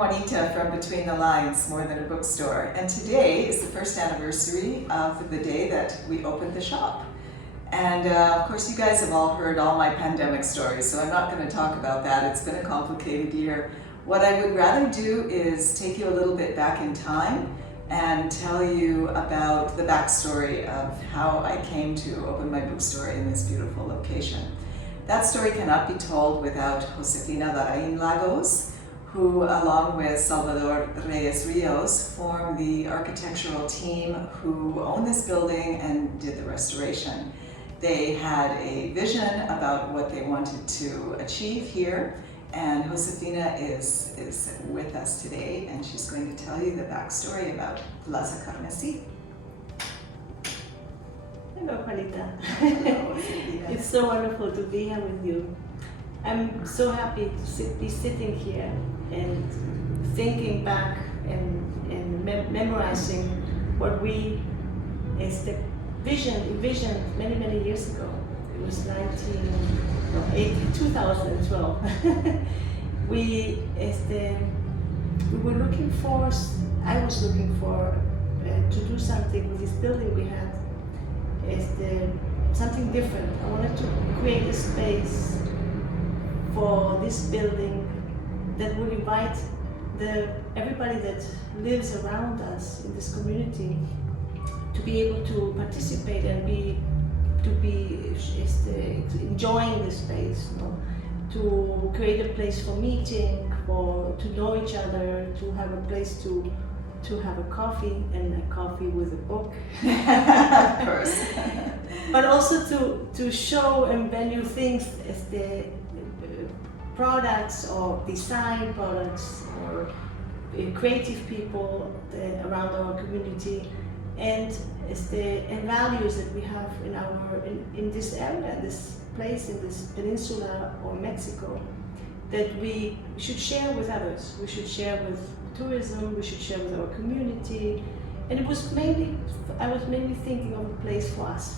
Juanita from Between the Lines, More Than a Bookstore, and today is the first anniversary of the day that we opened the shop. And of course you guys have all heard all my pandemic stories, so I'm not going to talk about that. It's been a complicated year. What I would rather do is take you a little bit back in time and tell you about the backstory of how I came to open my bookstore in this beautiful location. That story cannot be told without Josefina Larraín Lagos, who along with Salvador Reyes Rios formed the architectural team who owned this building and did the restoration. They had a vision about what they wanted to achieve here, and Josefina is with us today, and she's going to tell you the backstory about Plaza Carmesí. Hello, Juanita. Hello, It's so wonderful to be here with you. I'm so happy to be sitting here and thinking back and memorizing what we as the envisioned many years ago. It was 2012. we were looking for, I was looking for to do something with this building we had. Something different. I wanted to create a space for this building that would invite everybody that lives around us in this community to be able to participate and to be enjoying the space, you know, to create a place for meeting, to know each other, to have a place to have a coffee, and a coffee with a book. Of course. But also to show and value things as the products or design products or creative people around our community, and values that we have in this area, this place, in this peninsula or Mexico, that we should share with others. We should share with tourism, we should share with our community. And I was mainly thinking of a place for us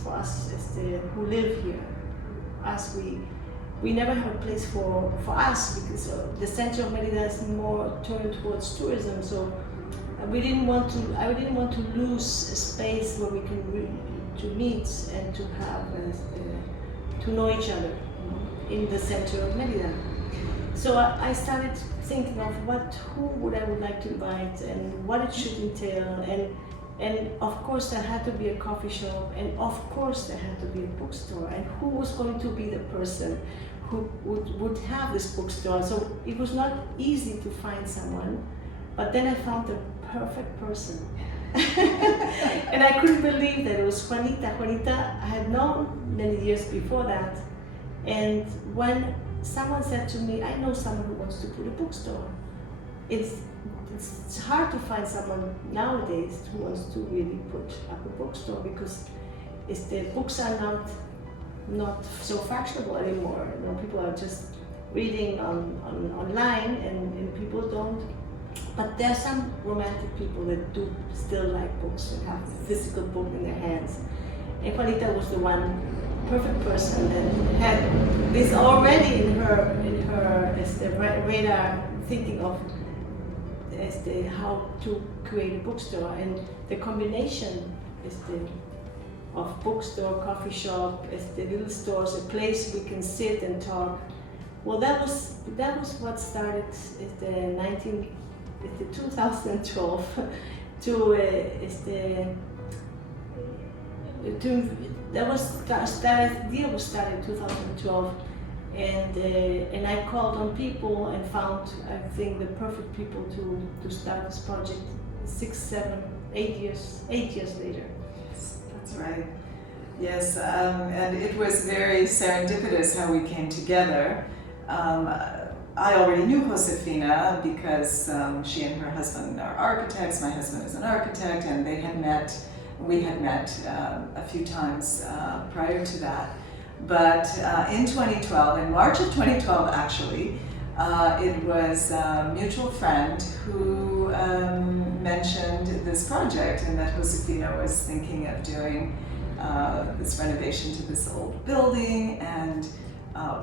who live here. We never have a place for us, because the center of Mérida is more turned towards tourism. So I didn't want to lose a space where we can to meet and to have to know each other in the center of Mérida. So I started thinking of who would I would like to invite and what it should entail, and of course there had to be a coffee shop, and of course there had to be a bookstore, and who was going to be the person who would have this bookstore. So it was not easy to find someone, but then I found the perfect person. And I couldn't believe that it was Juanita. Juanita I had known many years before that, and when someone said to me, I know someone who wants to put a bookstore. It's hard to find someone nowadays who wants to really put up a bookstore, because the books are not so fashionable anymore. You know, people are just reading online, and people don't. But there are some romantic people that do still like books and have a physical book in their hands. And Juanita was the perfect person that had this already in her as the radar, thinking of how to create a bookstore, and the combination of bookstore, coffee shop, the little stores, a place we can sit and talk. Well, that was what started in 2012 that deal was started in 2012, and I called on people and found, I think, the perfect people to start this project 8 years later. Yes, that's right. Yes, and it was very serendipitous how we came together. I already knew Josefina because she and her husband are architects. My husband is an architect, and we had met a few times prior to that. But in 2012, in March of 2012 actually, it was a mutual friend who mentioned this project, and that Josefina was thinking of doing this renovation to this old building, and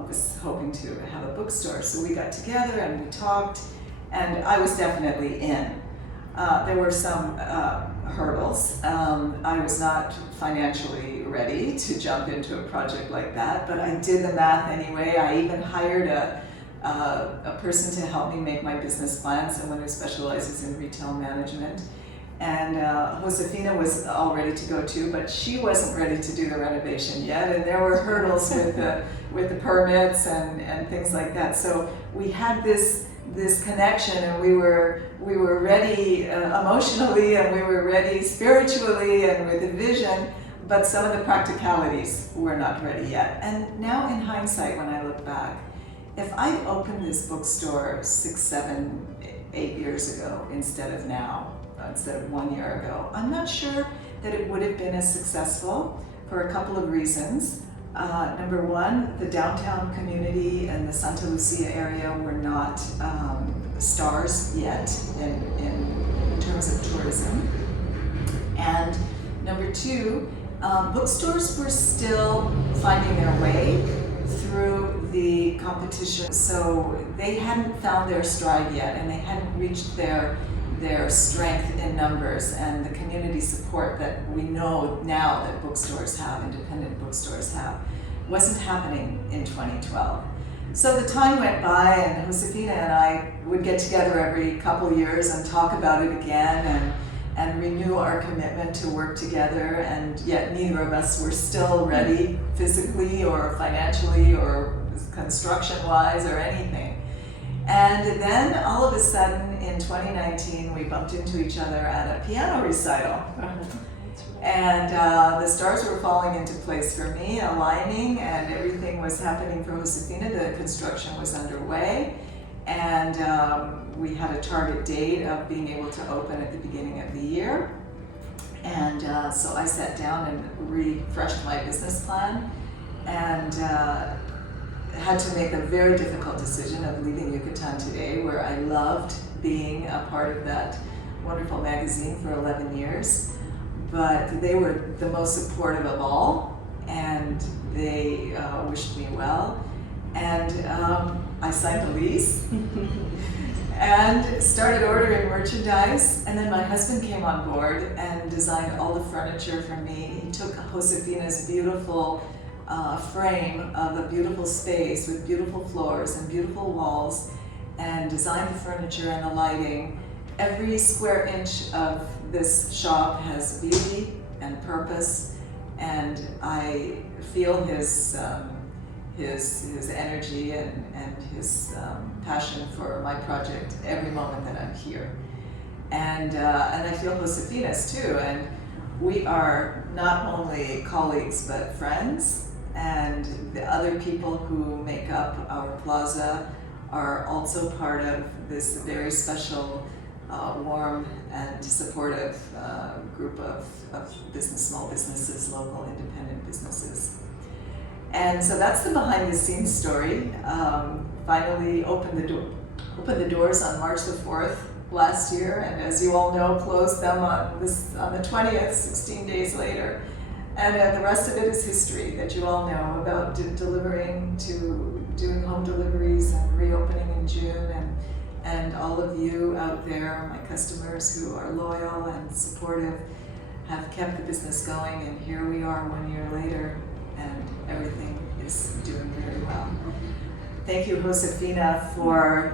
was hoping to have a bookstore. So we got together and we talked, and I was definitely in. There were some hurdles. I was not financially ready to jump into a project like that, but I did the math anyway. I even hired a person to help me make my business plan, someone who specializes in retail management. And Josefina was all ready to go too, but she wasn't ready to do the renovation yet, and there were hurdles with the permits and things like that. So we had this connection, and we were ready emotionally, and we were ready spiritually and with a vision, but some of the practicalities were not ready yet. And now in hindsight, when I look back, if I opened this bookstore 6, 7, 8 years ago instead of now, instead of 1 year ago, I'm not sure that it would have been as successful for a couple of reasons. Number one, the downtown community and the Santa Lucia area were not stars yet in terms of tourism. And number two, bookstores were still finding their way through the competition. So they hadn't found their stride yet, and they hadn't reached their strength in numbers and the community support that we know now that bookstores have, independent bookstores have, wasn't happening in 2012. So the time went by, and Josefina and I would get together every couple years and talk about it again and renew our commitment to work together, and yet neither of us were still ready physically or financially or construction-wise or anything. And then all of a sudden in 2019, we bumped into each other at a piano recital. And the stars were falling into place for me, aligning, and everything was happening for Josefina. The construction was underway, and we had a target date of being able to open at the beginning of the year. And so I sat down and refreshed my business plan, and had to make a very difficult decision of leaving Yucatan Today, where I loved being a part of that wonderful magazine for 11 years. But they were the most supportive of all, and they wished me well. And I signed a lease and started ordering merchandise. And then my husband came on board and designed all the furniture for me. He took Josefina's beautiful frame of a beautiful space with beautiful floors and beautiful walls, and designed the furniture and the lighting. Every square inch of this shop has beauty and purpose, and I feel his energy and his passion for my project every moment that I'm here. And I feel Josefina's too, and we are not only colleagues but friends, and the other people who make up our plaza are also part of this very special, warm and supportive group of small businesses, local independent businesses. And so that's the behind the scenes story. Finally opened the doors on March the 4th last year, and as you all know, closed them on the 20th, 16 days later. And the rest of it is history that you all know about doing home deliveries and reopening in June, and all of you out there, my customers who are loyal and supportive, have kept the business going, and here we are 1 year later, and everything is doing very well. Thank you, Josefina, for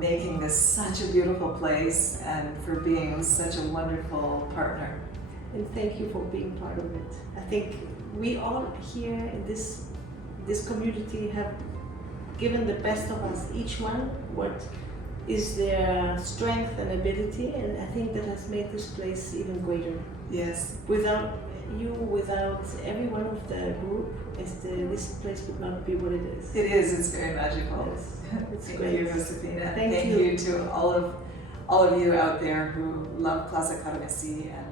making this such a beautiful place and for being such a wonderful partner. And thank you for being part of it. I think we all here in this community have given the best of us, each one what is their strength and ability, and I think that has made this place even greater. Yes. Without you, without every one of the group, this place would not be what it is. It is. It's very magical. Yes. It's Thank great. you, Josefina. Thank you to all of you out there who love Plaza Carmesí and